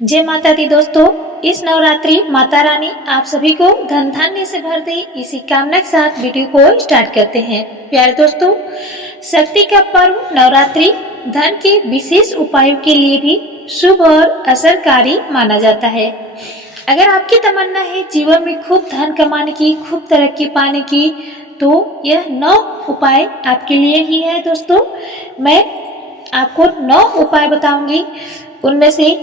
जय माता दी दोस्तों। इस नवरात्रि माता रानी आप सभी को धन धान्य से भर दे, इसी कामना के साथ वीडियो को स्टार्ट करते हैं। प्यारे दोस्तों, शक्ति का पर्व नवरात्रि धन के विशेष उपायों के लिए भी शुभ और असरकारी माना जाता है। अगर आपकी तमन्ना है जीवन में खूब धन कमाने की, खूब तरक्की पाने की, तो यह 9 उपाय आपके लिए ही है। दोस्तों, मैं आपको 9 उपाय बताऊंगी। उनमें से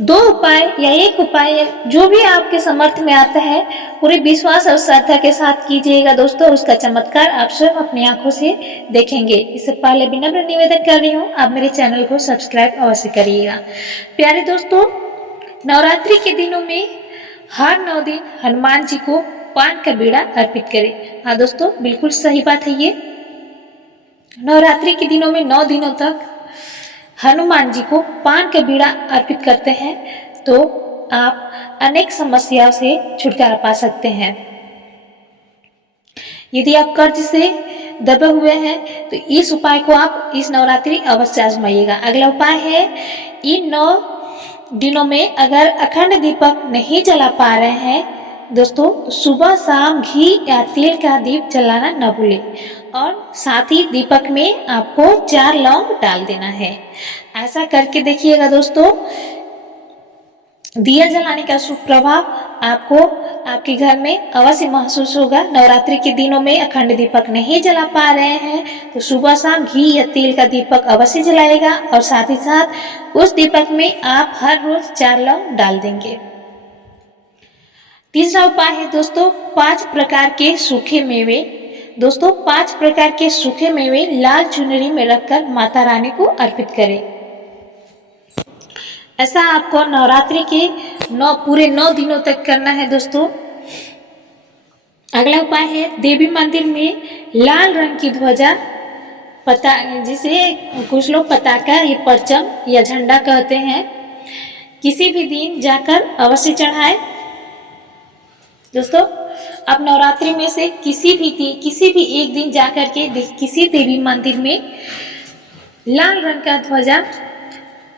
2 उपाय या 1 उपाय जो भी आपके समर्थ में आता है, पूरे विश्वास और श्रद्धा के साथ कीजिएगा। दोस्तों, उसका चमत्कार आप स्वयं अपनी आंखों से देखेंगे। इससे पहले विनम्र निवेदन कर रही हूँ, आप मेरे चैनल को सब्सक्राइब अवश्य करिएगा। प्यारे दोस्तों, नवरात्रि के दिनों में हर 9 दिन हनुमान जी को पान का बीड़ा अर्पित करें। हाँ दोस्तों, बिल्कुल सही बात है। ये नवरात्रि के दिनों में 9 दिनों तक हनुमान जी को पान का बीड़ा अर्पित करते हैं तो आप अनेक समस्याओं से छुटकारा पा सकते हैं। यदि आप कर्ज से दबे हुए हैं तो इस उपाय को आप इस नवरात्रि अवश्य आजमाइएगा। अगला उपाय है, इन 9 दिनों में अगर अखंड दीपक नहीं जला पा रहे हैं दोस्तों, सुबह शाम घी या तेल का दीप जलाना न भूलें और साथ ही दीपक में आपको 4 लौंग डाल देना है। ऐसा करके देखिएगा दोस्तों, दिया जलाने का शुभ प्रभाव आपको आपके घर में अवश्य महसूस होगा। नवरात्रि के दिनों में अखंड दीपक नहीं जला पा रहे हैं तो सुबह शाम घी या तेल का दीपक अवश्य जलाएगा और साथ ही साथ उस दीपक में आप हर रोज 4 लौंग डाल देंगे। तीसरा उपाय है दोस्तों, 5 प्रकार के सूखे मेवे। दोस्तों, 5 प्रकार के सूखे मेवे लाल चुनरी में रखकर माता रानी को अर्पित करें। ऐसा आपको नवरात्रि के पूरे 9 दिनों तक करना है दोस्तों। अगला उपाय है, देवी मंदिर में लाल रंग की ध्वजा, जिसे कुछ लोग पताका या परचम या झंडा कहते हैं, किसी भी दिन जाकर अवश्य चढ़ाएं। दोस्तों, आप नवरात्रि में से किसी भी एक दिन जाकर के किसी देवी मंदिर में लाल रंग का ध्वजा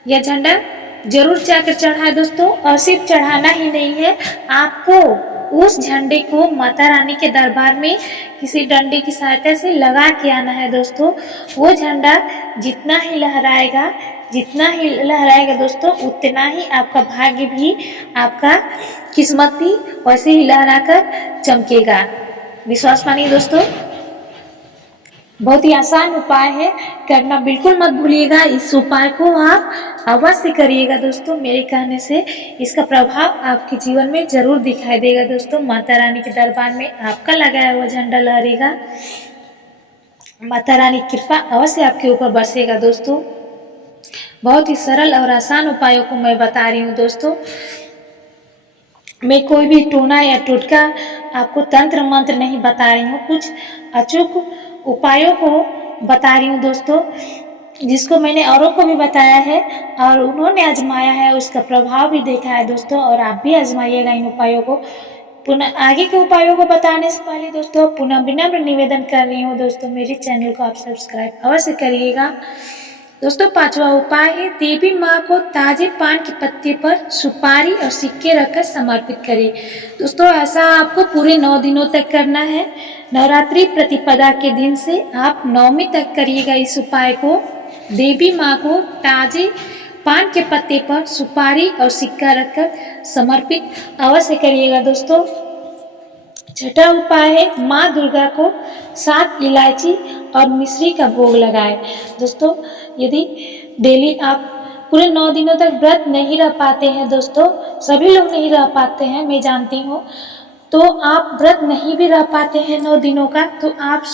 या झंडा जरूर जाकर चढ़ाएं दोस्तों। और सिर्फ चढ़ाना ही नहीं है, आपको उस झंडे को माता रानी के दरबार में किसी डंडे की सहायता से लगा के आना है दोस्तों। वो झंडा जितना ही लहराएगा दोस्तों, उतना ही आपका भाग्य भी, आपका किस्मत भी वैसे ही लहराकर चमकेगा। विश्वास मानिए दोस्तों, बहुत ही आसान उपाय है, करना बिल्कुल मत भूलिएगा। इस उपाय को आप अवश्य करिएगा दोस्तों। मेरे कहने से इसका प्रभाव आपके जीवन में जरूर दिखाई देगा दोस्तों। माता रानी के दरबार में आपका लगाया हुआ झंडा लहरेगा, माता रानी की कृपा अवश्य आपके ऊपर बरसेगा दोस्तों। बहुत ही सरल और आसान उपायों को मैं बता रही हूँ दोस्तों। मैं कोई भी टोना या टोटका आपको तंत्र मंत्र नहीं बता रही हूँ, कुछ अचूक उपायों को बता रही हूँ दोस्तों, जिसको मैंने औरों को भी बताया है और उन्होंने आजमाया है, उसका प्रभाव भी देखा है दोस्तों। और आप भी आजमाइएगा इन उपायों को। पुनः आगे के उपायों को बताने से पहले दोस्तों पुनः विनम्र निवेदन कर रही हूँ दोस्तों, मेरे चैनल को आप सब्सक्राइब अवश्य करिएगा दोस्तों। 5वां उपाय है, देवी माँ को ताजे पान के पत्ते पर सुपारी और सिक्के रखकर समर्पित करें। दोस्तों, ऐसा आपको पूरे 9 दिनों तक करना है। नवरात्रि प्रतिपदा के दिन से आप 9वीं तक करिएगा इस उपाय को। देवी माँ को ताजे पान के पत्ते पर सुपारी और सिक्का रखकर समर्पित अवश्य करिएगा दोस्तों। 6वां उपाय है, माँ दुर्गा को 7 इलायची और मिश्री का भोग लगाए। दोस्तों, यदि डेली आप पूरे 9 दिनों तक व्रत नहीं रह पाते हैं दोस्तों, सभी लोग नहीं रह पाते हैं, मैं जानती हूँ, तो आप व्रत नहीं भी रह पाते हैं 9 दिनों का, तो आप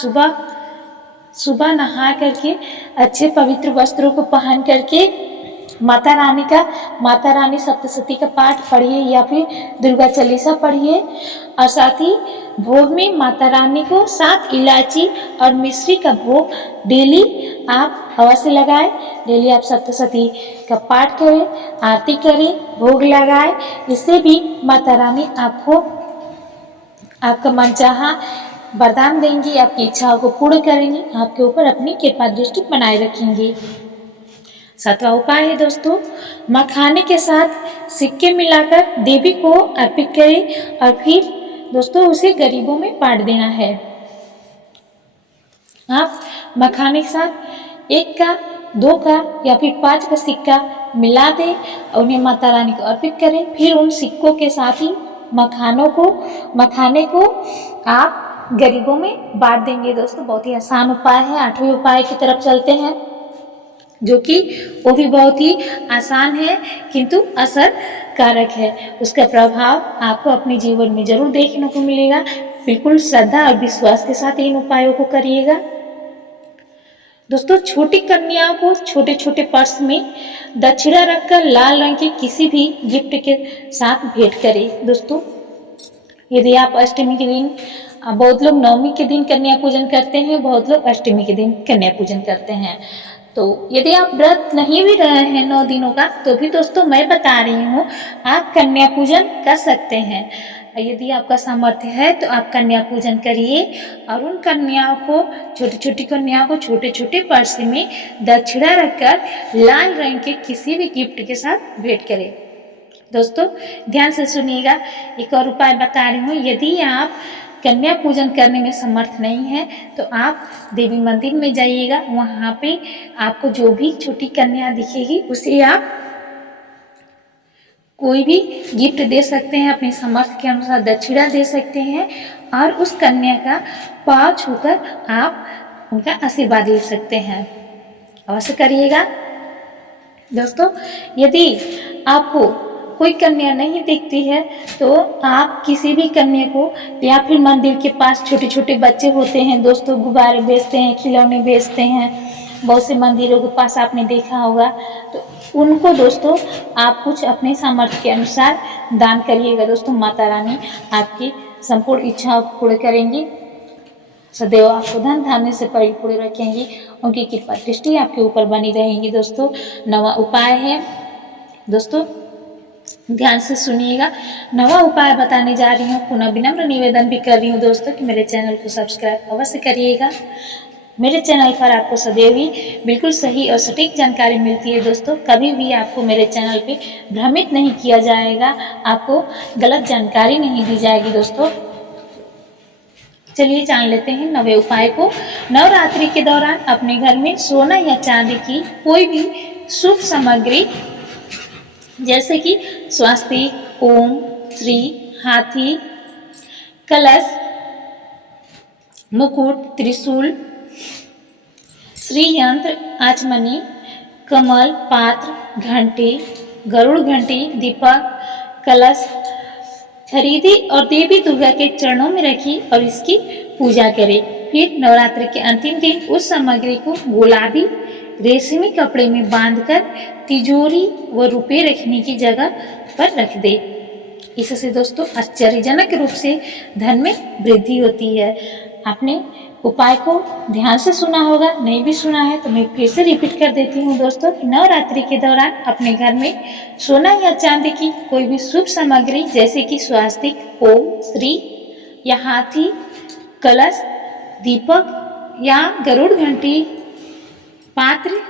सुबह नहा करके अच्छे पवित्र वस्त्रों को पहन करके माता रानी सप्तशती का पाठ पढ़िए या फिर दुर्गा चालीसा पढ़िए और साथ ही भोग में माता रानी को 7 इलायची और मिश्री का भोग डेली आप अवश्य लगाएं। डेली आप सप्तशती का पाठ करें, आरती करें, भोग लगाएं। इससे भी माता रानी आपको आपका मनचाहा वरदान देंगी, आपकी इच्छाओं को पूर्ण करेंगी, आपके ऊपर अपनी कृपा दृष्टि बनाए रखेंगी। सातवां उपाय है दोस्तों, मखाने के साथ सिक्के मिलाकर देवी को अर्पित करें और फिर दोस्तों उसे गरीबों में बांट देना है। आप मखाने के साथ 1 का, 2 का या फिर 5 का सिक्का मिला दें और उन्हें माता रानी को अर्पित करें। फिर उन सिक्कों के साथ ही मखाने को आप गरीबों में बांट देंगे। दोस्तों बहुत ही आसान उपाय है। 8वें उपाय की तरफ चलते हैं, जो कि वो भी बहुत ही आसान है किंतु असरकारक है। उसका प्रभाव आपको अपने जीवन में जरूर देखने को मिलेगा। बिल्कुल श्रद्धा और विश्वास के साथ इन उपायों को करिएगा। दोस्तों छोटी कन्याओं को छोटे छोटे पर्स में दक्षिणा रखकर लाल रंग के किसी भी गिफ्ट के साथ भेंट करें। दोस्तों यदि आप अष्टमी के दिन, बहुत लोग नवमी के दिन कन्या पूजन करते हैं, बहुत लोग अष्टमी के दिन कन्या पूजन करते हैं। तो यदि आप व्रत नहीं भी रहे हैं 9 दिनों का, तो भी दोस्तों मैं बता रही हूँ आप कन्या पूजन कर सकते हैं। यदि आपका सामर्थ्य है तो आप कन्या पूजन करिए और उन कन्याओं को, छोटी छोटी कन्याओं को छोटे छोटे पर्स में दक्षिणा रखकर लाल रंग के किसी भी गिफ्ट के साथ भेंट करें। दोस्तों ध्यान से सुनिएगा, एक और उपाय बता रही हूँ। यदि आप कन्या पूजन करने में समर्थ नहीं है तो आप देवी मंदिर में जाइएगा। वहाँ पे आपको जो भी छोटी कन्या दिखेगी उसे आप कोई भी गिफ्ट दे सकते हैं, अपने सामर्थ्य के अनुसार दक्षिणा दे सकते हैं और उस कन्या का पाँव छूकर आप उनका आशीर्वाद ले सकते हैं। अवश्य करिएगा। दोस्तों यदि आपको कोई कन्या नहीं दिखती है तो आप किसी भी कन्या को, या फिर मंदिर के पास छोटे छोटे बच्चे होते हैं दोस्तों, गुब्बारे बेचते हैं, खिलौने बेचते हैं, बहुत से मंदिरों के पास आपने देखा होगा, तो उनको दोस्तों आप कुछ अपने सामर्थ्य के अनुसार दान करिएगा। दोस्तों माता रानी आपकी संपूर्ण इच्छाओं को पूर्ण करेंगी, सदैव आपको धन धान्य से परिपूर्ण रखेंगी, उनकी कृपा दृष्टि आपके ऊपर बनी रहेगी। दोस्तों 9वां उपाय है, दोस्तों ध्यान से सुनिएगा। 9वां उपाय बताने जा रही हूँ। पुनः विनम्र निवेदन भी कर रही हूँ दोस्तों कि मेरे चैनल को सब्सक्राइब अवश्य करिएगा। मेरे चैनल पर आपको सदैव ही बिल्कुल सही और सटीक जानकारी मिलती है। दोस्तों कभी भी आपको मेरे चैनल पे भ्रमित नहीं किया जाएगा, आपको गलत जानकारी नहीं दी जाएगी। दोस्तों चलिए जान लेते हैं 9वें उपाय को। नवरात्रि के दौरान अपने घर में सोना या चांदी की कोई भी शुभ सामग्री जैसे कि स्वास्तिक, ओम, श्री, हाथी, कलश, मुकुट, त्रिशूल, श्री यंत्र, आचमनी, कमल, पात्र, घंटी, गरुड़ घंटी, दीपक, कलश खरीदी और देवी दुर्गा के चरणों में रखी और इसकी पूजा करें। फिर नवरात्रि के अंतिम दिन उस सामग्री को गुलाबी रेशमी कपड़े में बांधकर तिजोरी व रुपये रखने की जगह पर रख दे। इससे दोस्तों आश्चर्यजनक रूप से धन में वृद्धि होती है। आपने उपाय को ध्यान से सुना होगा, नहीं भी सुना है तो मैं फिर से रिपीट कर देती हूँ दोस्तों। नवरात्रि के दौरान अपने घर में सोना या चांदी की कोई भी शुभ सामग्री जैसे कि स्वास्तिक, ओम, श्री या हाथी, कलश, दीपक या गरुड़ घंटी, पात्र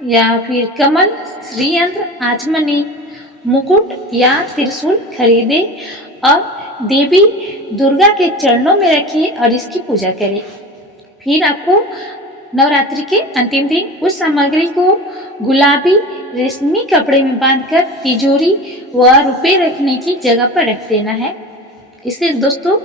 या फिर कमल, श्री यंत्र, आचमनी, मुकुट या त्रिशूल खरीदे और देवी दुर्गा के चरणों में रखिए और इसकी पूजा करें। फिर आपको नवरात्रि के अंतिम दिन उस सामग्री को गुलाबी रेशमी कपड़े में बांधकर तिजोरी व रुपये रखने की जगह पर रख देना है। इससे दोस्तों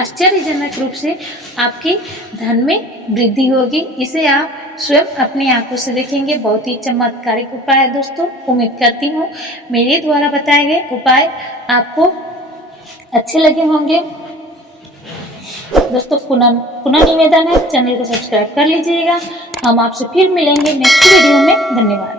आश्चर्यजनक रूप से आपके धन में वृद्धि होगी। इसे आप स्वयं अपनी आंखों से देखेंगे। बहुत ही चमत्कारिक उपाय है दोस्तों। उम्मीद करती हूँ मेरे द्वारा बताए गए उपाय आपको अच्छे लगे होंगे। दोस्तों पुनः निवेदन है, चैनल को सब्सक्राइब कर लीजिएगा। हम आपसे फिर मिलेंगे नेक्स्ट वीडियो में। धन्यवाद।